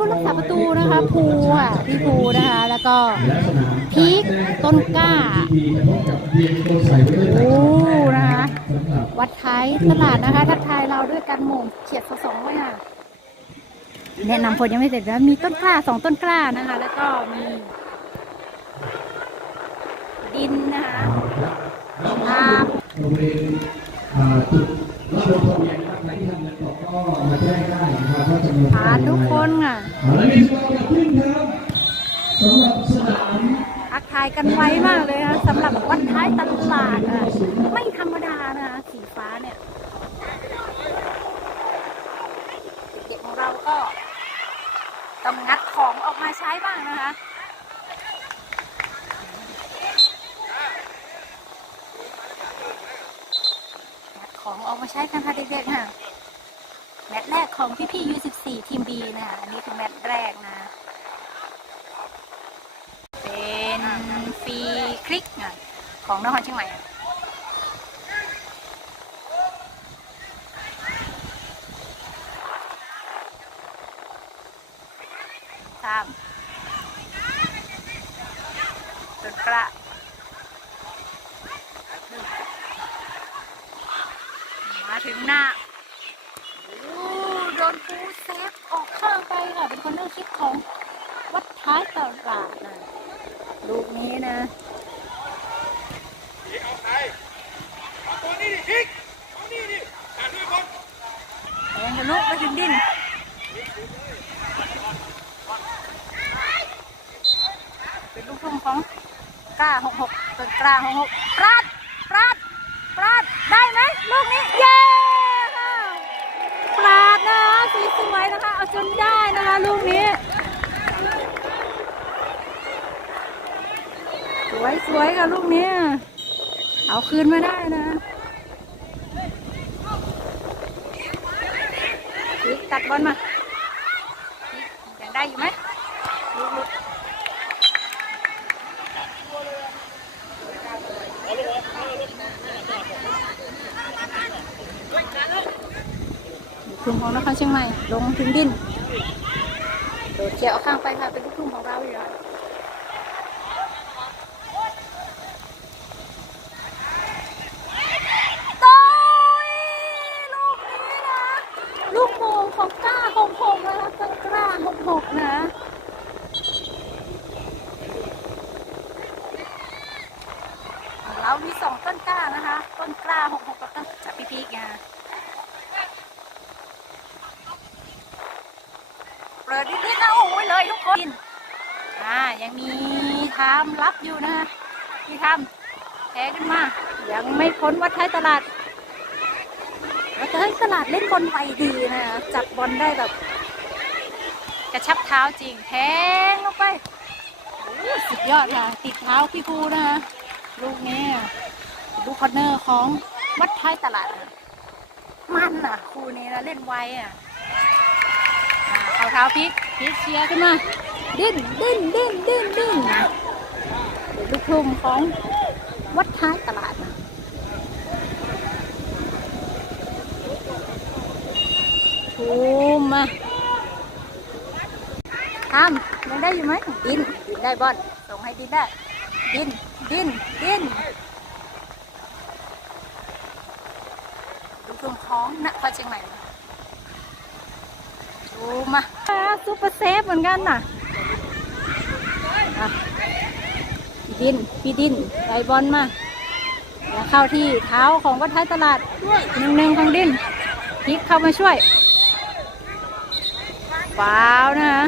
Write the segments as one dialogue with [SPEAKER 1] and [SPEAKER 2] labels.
[SPEAKER 1] พนักขาประตูนะคะ
[SPEAKER 2] ภูอะพี่ภูนะคะ แล้วก็พริกต้นกล้าโอ้นะคะวัดท้ายตลาดนะคะทักทายเราด้วยกันหม่งเฉียดสองเลยค่ะแนะนำผลยังไม่เสร็จนะมีต้นกล้าสองต้นกล้านะคะ แล้วก็มีดินนะคะน้
[SPEAKER 1] บริเวณอ่าจุดรับลงทะเบียนนะครับใครที่ทำ เงินตกก็มาแจ้งได้นะครับว่าจำนวนำ
[SPEAKER 2] ทานทุกคนค่ะ
[SPEAKER 1] เอาละมีสำหรับขึ้นครับสำหรับสนาม
[SPEAKER 2] ทักทายกันไวมากเลยนะสำหรับวัดท้ายตลาดอะไม่ธรรมดานะคะสีฟ้าเนี่ย เด็กๆของเราก็ต้องงัดของออกมาใช้บ้างนะคะ งัดของออกมาใช้กันค่ะเด็กๆค่ะ แมตช์แรกของพี่ๆ U14 ทีม B นะคะอันนี้คือแมตช์แรกนะ เป็นฟรีคลิกนะของนครเชียงใหม่อะ สามจนกระมาถึงหน้าโอ้โดนปูเซฟออกข้างไปค่ะ เป็นคนเลือกคิดของวัดท้ายตลาดนะลูกนี้นะ
[SPEAKER 3] ตัวนี้ดิพิกเอานี่ดิอ่านด้วยคน
[SPEAKER 2] แทงทะลุไปถึงดิน ลูกทุ่งของกล้าหกหกต้นกล้าหกหกปราดปราดปราดได้ไหมลูกนี้เย้ค่ะปราดนะคะสีสวยนะคะเอาจนได้นะคะลูกนี้ สวยสวยค่ะลูกนี้เอาคืนมาได้นะตัดบอลมาอยังได้อยู่ไหมลุกลุกลูกทุ่งของนครเชียงใหม่ ลงถึงดินโดดเจียวข้างไปค่ะเป็นลูกทุ่งของเราอยู่แล้วโต้ลูกนี้นะลูกโมงของกล้าหกหกนะคะต้นกล้าหกหกนะเรามีสองต้นกล้านะคะ ต้นกล้าหกหกกับต้นจับพีพีกไง เปิดนิดๆนะโอ้ยเลยทุกคนอ่ายังมีไทม์รับอยู่นะคะพี่ทำแพ้ขึ้นมายังไม่พ้นวัดท้ายตลาดวัดท้ายตลาดเล่นบอลไวดีนะจับบอลได้แบบกระชับเท้าจริงแทงลงไปโอ้สุดยอดค่ะติดเท้าพี่ภูนะลูกนี้ลูกคอร์เนอร์ของวัดท้ายตลาด มันอะครูนี้นะเล่นไวอะ เอาเท้าพลิกพลิกเชียร์ขึ้นมาดิ้นดิ้นดิ้นดิ้นดิ้นเป็นลูกทุ่มของวัดท้ายตลาดนะทูมมาทำยังได้อยู่ไหมดินดินได้บอลส่งให้ดินได้ดินดินดินดูเครื่องของนะพอเชียงใหม่ มมาซุปเปอร์เซฟเหมือนกันน่ะพี่ดินพี่ดินได้บอลมาแล้วเข้าที่เท้าของวัดท้ายตลาดหนึ่งหนึ่งของดินพลิกเข้ามาช่วยฟาวนะฮะ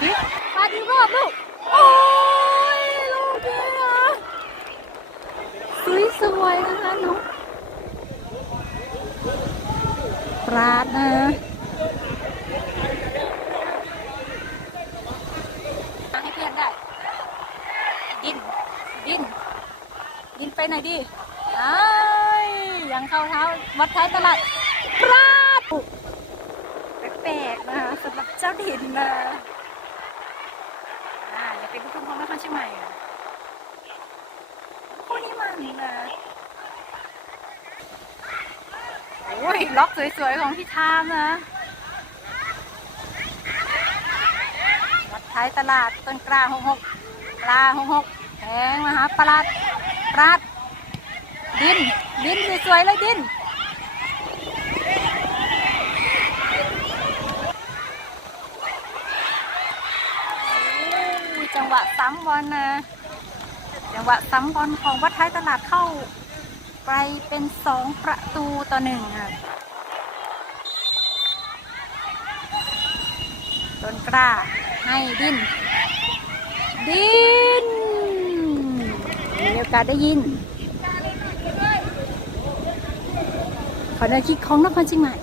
[SPEAKER 2] พลิกมาดีรอบลูก โอ้ย ลูกนี้นะสวยสวยๆนะคะน้องปราดนะให้เพื่อนได้ ดิน ดิน ดิ นไหนดีไอ้ยังเข้าเท้าวัดท้ายตลาดปราดแปลกๆนะคะสำหรับเจ้าดินนะเป็นลูกทุ่งของนครเชียงใหม่คู่นี้มันนะโอ้ยล็อกสวยๆของพี่ทามนะวัดท้ายตลาดต้นกล้าหกหกปลาหกหกแพงมาหาปลาดปลาด ดิน ดินสวยๆเลยดินจังหวะซ้ำบอลนะ จังหวะซ้ำบอลของวัดท้ายตลาดเข้าไปเป็นสองประตูต่อหนึ่งค่ะต้นกล้าให้ดิน ดินมีโอกาสได้ยิน ขอเดินคิดของนครเชียงใหม่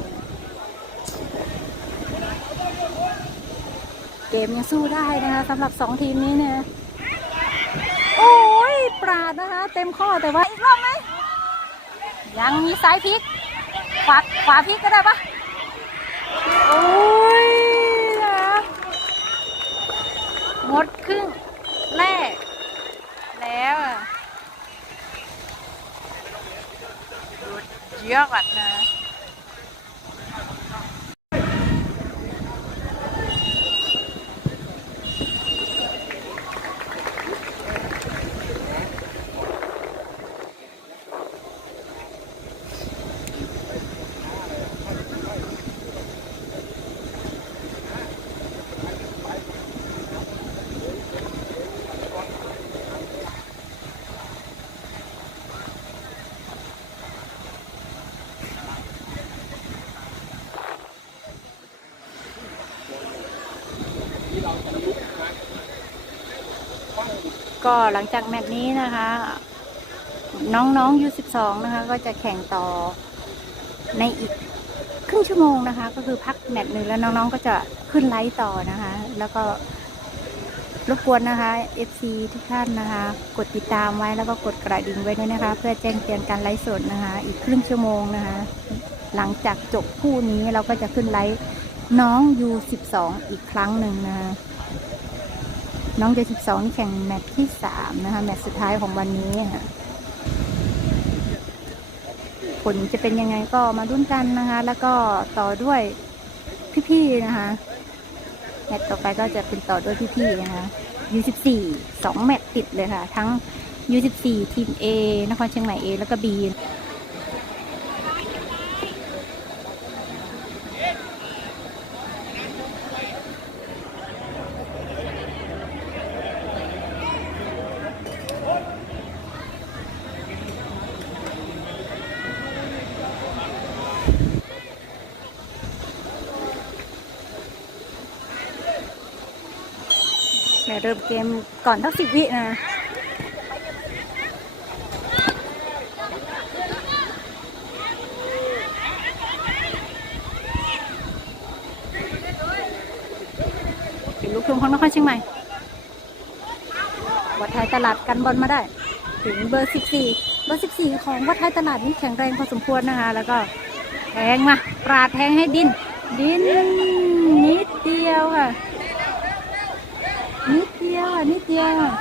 [SPEAKER 2] เกมยังสู้ได้นะคะสำหรับสองทีมนี้เนี่ยโอ้ยปราดนะคะ เต็มข้อแต่ว่าอีกรอบไหมยังมีสายพลิกขวาขวาพลิกก็ได้ปะโอ้ยนะคะหมดครึ่งแรก แล้วอะสุดยอดนะ ก็หลังจากแมตช์นี้นะคะ น้องๆยู12นะคะ ก็จะแข่งต่อในอีกครึ่งชั่วโมงนะคะ ก็คือพักแมตช์หนึ่งแล้วน้องๆก็จะขึ้นไลฟ์ต่อนะคะ แล้วก็รบกวนนะคะ FC ทุกท่านนะคะ กดติดตามไว้แล้วก็กดกระดิ่งไว้ด้วยนะคะ เพื่อแจ้งเตือนการไลฟ์สดนะคะ อีกครึ่งชั่วโมงนะคะ หลังจากจบคู่นี้เราก็จะขึ้นไลฟ์น้อง U12 อีกครั้งหนึ่งนะคะ น้องเจสิบสองแข่งแมตช์ที่สามนะคะ แมตช์สุดท้ายของวันนี้ค่ะผลจะเป็นยังไงก็มาดุ้นกันนะคะ แล้วก็ต่อด้วยพี่ๆนะคะ แมตช์ต่อไปก็จะเป็นต่อด้วยพี่ๆนะคะ U14 สองแมตช์ติดเลยค่ะ ทั้ง U14 ทีม A นครเชียงใหม่ A แล้วก็ B แม่เริ่มเกมก่อนทักสิบวินะเป็นลูกทุ่งของนครเชียงใหม่วัดไทยตลาดกันบอลมาได้ ถึงเบอร์14เบอร์14ของวัดไทยตลาดนี่แข็งแรงพอสมควรนะคะ แล้วก็แทงมาปราดแทงให้ดิน ดินนิดเดียวค่ะ นิดเดียวอะนิดเดียวอะ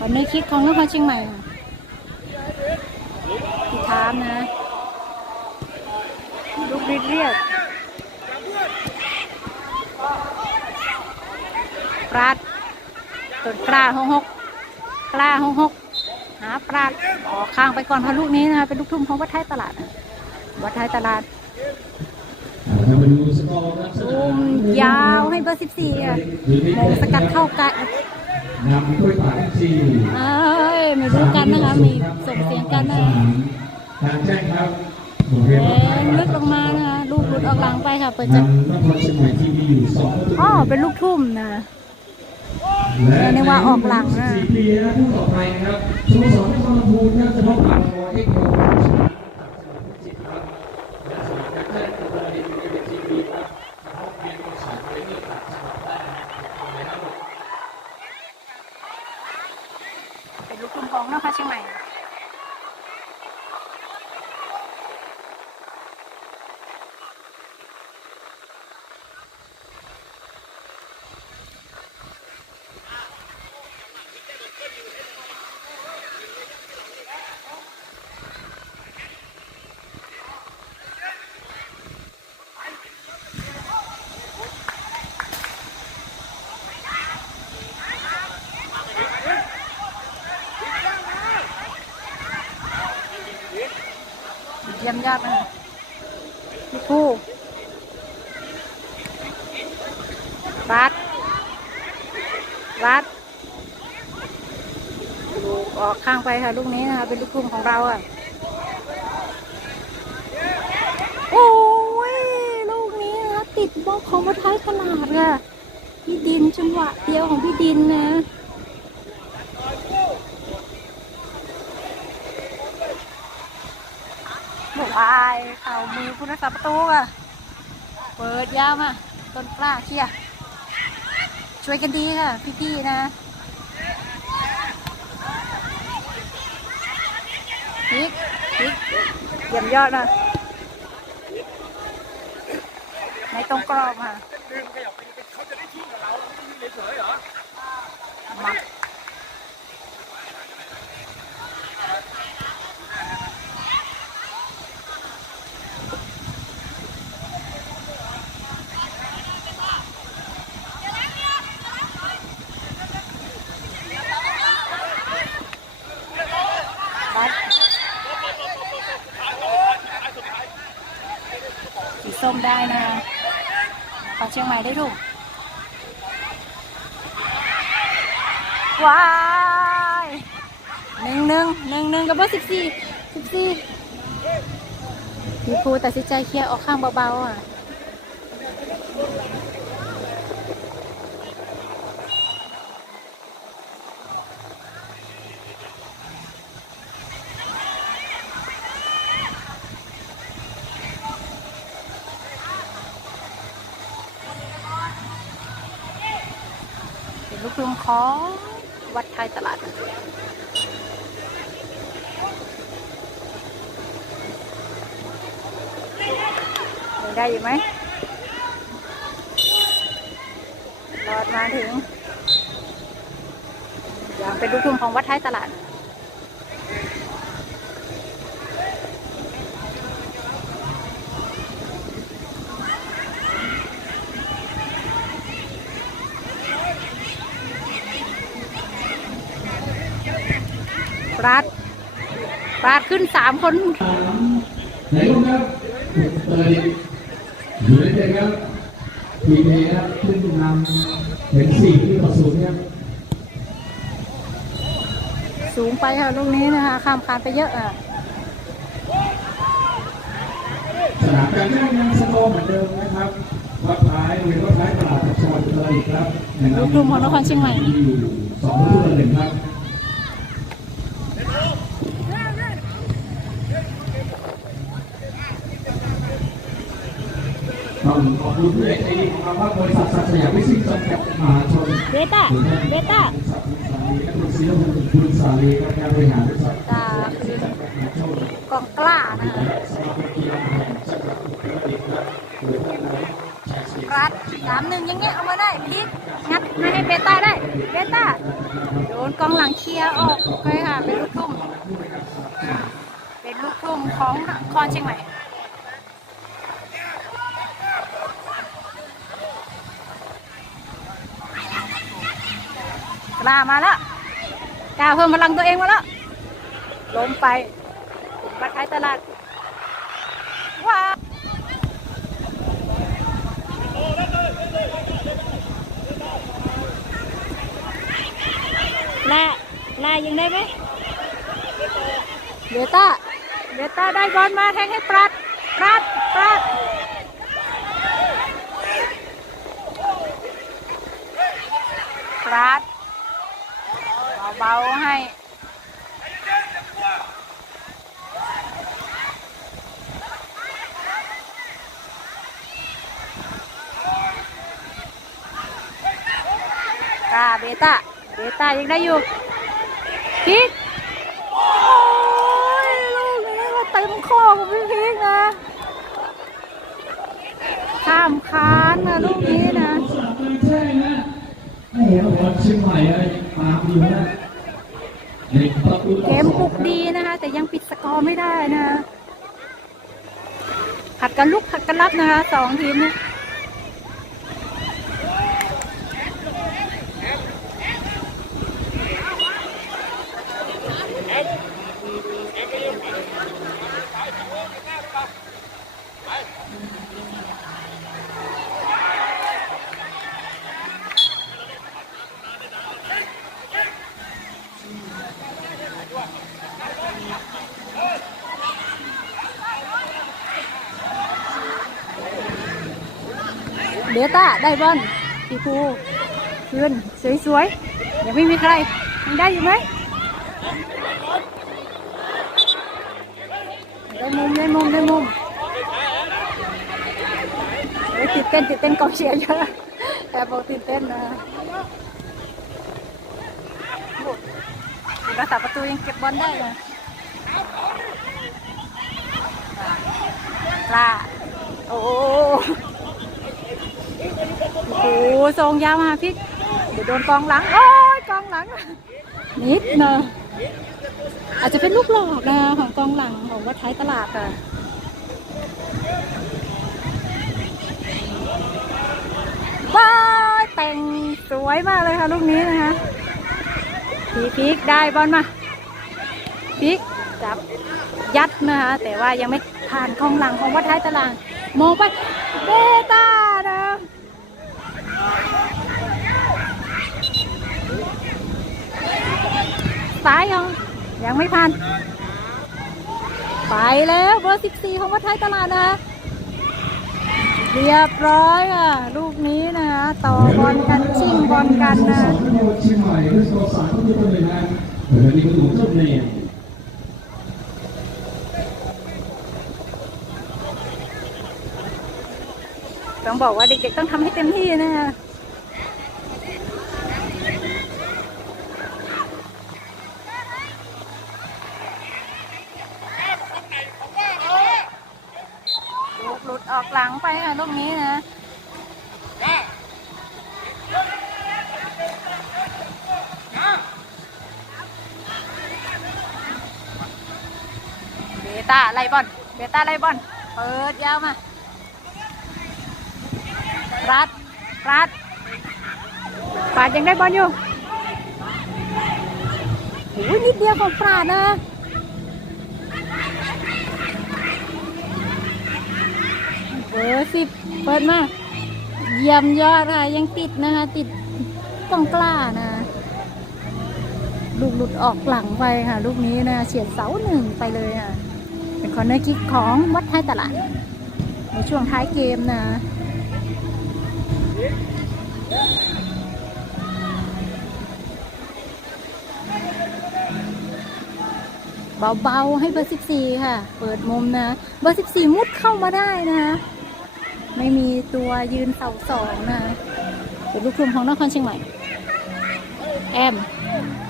[SPEAKER 2] วันนี้คิดของนครเชียงใหม่อะพี่ทามนะลูกเรียกปราต้นกล้าหงหกกล้าหงหกหาปราดออกข้างไปก่อนพะลูกนี้นะคะเป็นลูกทุ่มของวัดไทยตลาดวัดไทยตลาด
[SPEAKER 1] ตูม
[SPEAKER 2] ยาวให้เบอร์ 14อะโมงสกัดเข้ากะ
[SPEAKER 1] นนำถ้วยปาเอฟซี
[SPEAKER 2] เอ้ยไม่รู้กันนะคะ มีส่งเสียงกันนะ
[SPEAKER 1] ทางแจ้งครับเรียน
[SPEAKER 2] แรงลึกลงมานะคะลูกหลุดออกหลังไปค่ะ เปิดจาก
[SPEAKER 1] นำนครเชียงอ๋อ
[SPEAKER 2] เป็นลูกทุ่มนะ
[SPEAKER 1] และ
[SPEAKER 2] เรียกว่าออกหลังนะ
[SPEAKER 1] สี่ปีนะผู้ต่อไปนะครับสโมสรนครลำพูนน่าจะพบกับโอเอ็กโคชนะจากสนามพิจิตรครับและสนามการแพทย์ตัวเด็กเด็กทีวีครับห้องเรียนของสอนเรียนนี่ตัดสมัครได้นะครับ
[SPEAKER 2] เป็นลูก ทุ่มของนะคะเชียงใหม่
[SPEAKER 1] ค
[SPEAKER 2] เยี่ยมยอดนะพี่ผู้รัดรัด ลูกออกข้างไปค่ะ ลูกนี้นะคะเป็นลูกทุ่งของเราอะ โอ้ย ลูกนี้นะคะติดบล็อกของมาท้ายตลาดค่ะ พี่ดินจังหวะเดียวของพี่ดินนะบอก วายเข่ามือผู้รักษาประตูอะ เปิดยาวมาต้นกล้าเคลียร์ช่วยกันดีค่ะ พี่ๆนะพลิกพลิกเยี่ยมยอดนะไม่ต้องกรอบค่ะ
[SPEAKER 3] ดึงขยับไปเขาจะได้ชิ่งกับเราไม่ยืนเฉยๆเหรอ
[SPEAKER 2] มาวัดสีส้มได้นะคะขอเชียงใหม่ได้ลูก ว้ายหนึ่งหนึ่งหนึ่งหนึ่งกับเบอร์สิบสี่สิบสี่พี่ภูตัดสินใจเคลียร์ออกข้างเบาๆอะ เป็นลูกลุง ของวัดไทยตลาดยังได้อยู่ไหมรอดมาถึงยังเป็นลูกทุ่งของวัดไทยตลาด ปราดปราดขึ้นสามคน
[SPEAKER 1] ไหนลูกครับเตยอยู่ในเด็กครับทีเอครับขึ้นนำเห็นสี่ที่ต่อศูนย์ครับ
[SPEAKER 2] สูงไปค่ะลูกนี้นะคะข้ามคานไปเยอะอะ
[SPEAKER 1] สนามการเล่นยังสโลเหมือนเดิมนะครับวัดท้ายเวียนวัดท้ายตลาดประชาชนอีกครับ
[SPEAKER 2] ลูกทุ่งของนครเชียงใหม่
[SPEAKER 1] อยู่สองประตูต่อหนึ่งครับ ต้องขอบคุณผู้ใหญ่ใจดีของเราว่าบริษัทสัตยามวิสิตจำกัดมหาชน
[SPEAKER 2] เบต้าเบต้า
[SPEAKER 1] คุณศิลปุคุณสาลีครับการบริหารบริษัท
[SPEAKER 2] กองกล้านะคะรัดสามหนึ่งอย่างเงี้ยเอามาได้พลิกงัดม่ให้เบต้าได้เบต้าโดนกองหลังเคลียร์ออกเลยค่ะเป็นลูกทุ่งเป็นลูกทุ่งของนครเชียงใหม่ กล้ามาแล้วกล้าเพิ่มพลังตัวเองมาแล้วล้มไปมาท้ายตลาดว้าวลาลายังได้ไหมเบต้าเบต้าได้บอลมาแทงให้ปรัดปรัดปรัดปรัด เบาให้ ตาเบต้า เบต้ายังได้อยู่พีกโอ้ยลูกนี้มาเต็มข้อของพี่พีกนะ ข้ามคานนะลูกนี้นะ
[SPEAKER 1] ใช่นะโอ้โหบอลเชียงใหม่อะไร
[SPEAKER 2] เกมปลุกดีนะคะ แต่ยังปิดสกอร์ไม่ได้นะคะผัดกันลุกผัดกันรับนะคะสองทีมเนี่ย ต้าได้บอลพี่ภูคืนสวยๆยังไม่มีใครยังได้อยู่ไหมได้มุมได้มุมได้มุมโอ้ยติดเต้นติดเต้นกองเชียร์เยอะแต่บอกติดเต้นนะรักษาประตูยังเก็บบอลได้เลยกล้าโอ้ โอ้โหทรงยาวมาพี่เดี๋ยวโดนกองหลัง โอ้ยกองหลัง นิดเนอะอาจจะเป็นลูกหลอกนะของกองหลังของวัดท้ายตลาดอะว้ายแต่งสวยมากเลยค่ะลูกนี้นะคะพีพีกได้บอลมาพีกจับยัดนะคะแต่ว่ายังไม่ผ่านกองหลังของวัดท้ายตลาดมองไปเบต้านะ ซ้ายยังยังไม่ผ่าน ไปแล้วเบอร์14 ของวัดไทยตลาดนะเรียบร้อยอะ ลูกนี้นะคะต่อบอลกันชิงบอลกันนะ
[SPEAKER 1] สองจังหวัดเชียงใหม่ด้วยสกอร์สามประตูต่อหนึ่งนะเดี๋ยวนี้ประต้
[SPEAKER 2] องบอกว่าเด็กๆต้องทำให้เต็มที่นะคะ หลุดออกหลังไปค่ะลูกนี้นะเบต้าไล่บอลเบต้าไล่บอลเปิดยาวมา รัด รัดปาดยังได้บอลอยู่โอ้ยนิดเดียวของปราดนะ เบอร์สิบเปิดมาเยี่ยมยอดค่ะ ยังติดนะคะ ติดกองกล้านะลูกหลุดออกหลังไปค่ะ ลูกนี้นะเฉียดเสาหนึ่งไปเลยค่ะ เป็นคอร์เนอร์คิกของวัดไทยตลาด ในช่วงท้ายเกมนะเบาๆให้เบอร์ 14 ค่ะ เปิดมุมนะ เบอร์ 14 มุดเข้ามาได้นะคะ ไม่มีตัวยืนเสาสองนะเป็นลูกคลุมของนครเชียงใหม่ แอม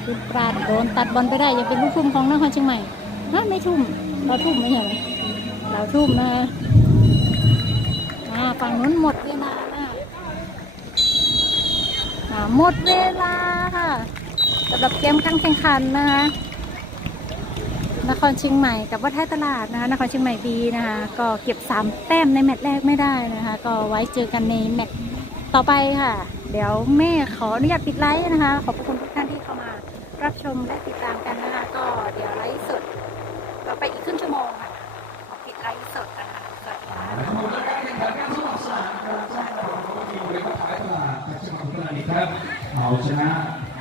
[SPEAKER 2] คุณปราดโดนตัดบอลไปได้ยังเป็นลูกคลุมของนครเชียงใหม่ฮะไม่ทุ่มเราทุ่มไม่ใช่เหรอเราทุ่มนะอ่าฝั่งนู้นหมดเวลานะหมดเวลาค่ะสำหรับเกมการแข่งขันนะคะ นครเชียงใหม่กับวัดท้ายตลาดนะคะ นครเชียงใหม่บีนะคะ ก็เก็บสามแต้มในแมตช์แรกไม่ได้นะคะ ก็ไว้เจอกันในแมตช์ต่อไปค่ะ เดี๋ยวแม่ขออนุญาตปิดไลฟ์นะคะ ขอบคุณทุกท่านที่เข้ามารับชมและติดตามกันนะคะ ก็เดี๋ยวไลฟ์สดต่อไปอีกครึ่งชั่วโมงค่ะขอปิดไลฟ์สดกันค่ะสวัสดีค่ะ
[SPEAKER 1] เอาชนะ